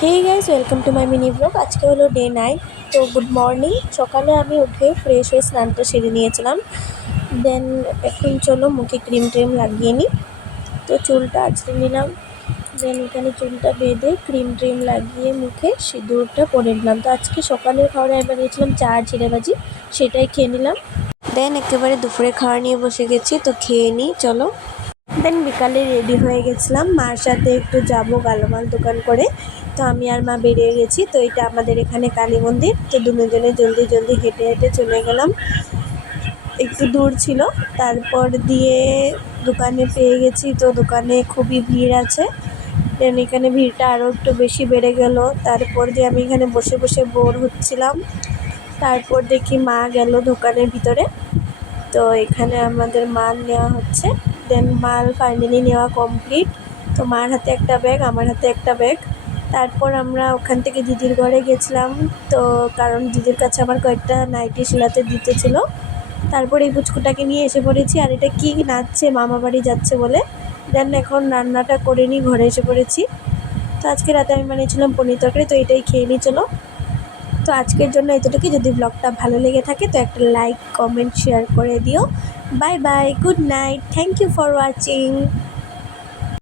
Hey guys, welcome to my mini blog. আজকে হলো day 9। তো গুড মর্নিং। সকালে আমি উঠে ফ্রেশ হয়ে স্নানটা সেরে নিয়েছিলাম। দেন এখন চলো মুখে ক্রিম ট্রিম লাগিয়ে নিই। তো চুলটা আঁচড়ে নিলাম। দেন এখানে চুলটা বেঁধে ক্রিম ট্রিম লাগিয়ে মুখে সিঁদুরটা পরে নিলাম। তো আজকে সকালের খাবারে আমি বানিয়েছিলাম চা আর জিরে ভাজি, সেটাই খেয়ে নিলাম। দেন একেবারে দুপুরে খাওয়া নিয়ে বসে গেছি, তো খেয়ে নিই চলো। দেন বিকালে রেডি হয়ে গেছিলাম, মার সাথে একটু যাব গালামাল দোকান করে। তো আমি আর মা বেরিয়ে গেছি। তো এটা আমাদের এখানে কালী মন্দির। তো দুজনে জলদি জলদি হেঁটে হেঁটে চলে গেলাম। একটু দূর ছিল, তারপর দিয়ে দোকানে পেয়ে গেছি। তো দোকানে খুবই ভিড় আছে। দেন এখানে ভিড়টা আরও একটু বেশি বেড়ে গেল। তারপর দিয়ে আমি এখানে বসে বসে বোর হচ্ছিলাম। তারপর দেখি মা গেল দোকানের ভিতরে। তো এখানে আমাদের মাল নেওয়া হচ্ছে। দেন মাল ফাইনালি নেওয়া কমপ্লিট। তো মার হাতে একটা ব্যাগ, আমার হাতে একটা ব্যাগ। তারপর আমরা ওখান থেকে দিদির ঘরে গেছিলাম। তো কারণ দিদির কাছে আমার কয়েকটা নাইটি সেলাতে দিতে ছিল। তারপর এই পুচকুটাকে নিয়ে এসে পড়েছি। আর এটা কি নাচছে মামা বাড়ি যাচ্ছে বলে। দেন এখন রান্নাটা করে নিই, ঘরে এসে পড়েছি। তো আজকে রাতে আমি বানিয়েছিলাম পনির তরকারি, তো এটাই খেয়ে নিই চলো। তো আজকের জন্য এতটুকুই। যদি ব্লগটা ভালো লেগে থাকে তো একটা লাইক, কমেন্ট, শেয়ার করে দিও। Bye bye, good night, thank you for watching.